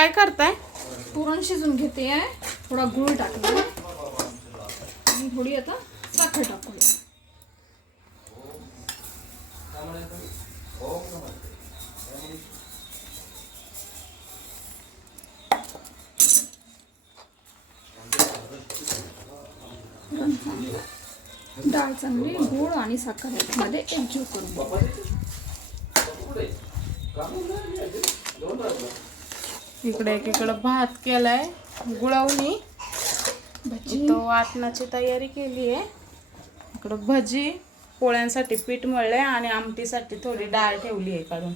काय करताय? पुरण शिजून घेते आहे. थोडा गूळ टाकला आणि थोडी आता साखर टाकूया. डाळ चांगली गूळ आणि साखर मध्ये एकजीव करून इकडे एकीकडे भात केलाय गुळवणी. तो वाटणाची तयारी केली आहे. इकडे भजी पोळ्यांसाठी पीठ मळलंय आणि आमटीसाठी थोडी डाळ ठेवली आहे काढून.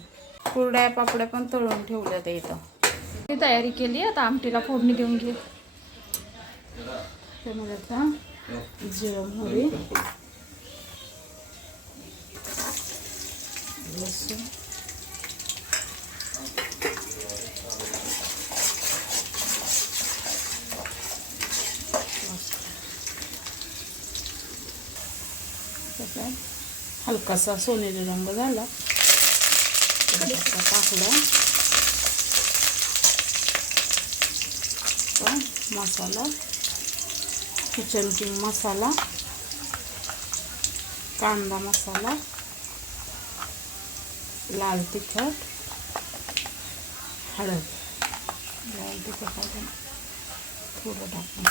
कुरड्या पापड्या पण तळून ठेवल्या ते इथं. ती तयारी केली. आता आमटीला फोडणी देऊन घे. त्यामध्ये आता जिरं मोहरी लसूण हलकासा सोनेरी रंग झाला. टाकला मसाला, किचन किंग मसाला, कांदा मसाला, लाल तिखट, हळद. लाल तिखट थोडं टाकून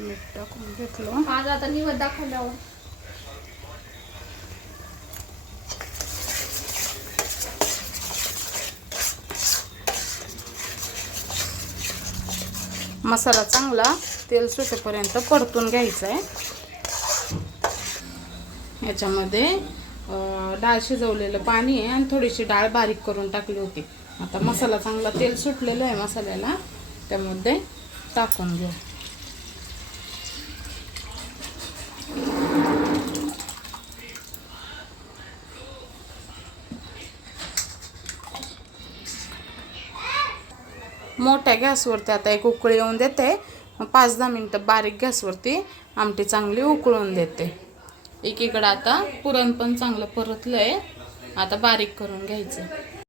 मीठ टाकून घेतलं. आज आता निवड दाखवल्यावर मसाला चांगला तेल सुटेपर्यंत परतून घ्यायचा आहे. याच्यामध्ये डाळ शिजवलेलं पाणी आहे आणि थोडीशी डाळ बारीक करून टाकली होती. आता मसाला चांगला तेल सुटलेलं आहे मसाल्याला, त्यामध्ये टाकून घेऊ. मोठ्या गॅसवरती आता एक उकळी येऊन देते. 5-10 मिनटं बारीक गॅसवरती आमटी चांगली उकळून देते. एकीकडे आता पुरण पण चांगलं परतलंय. आता बारीक करून घ्यायचं.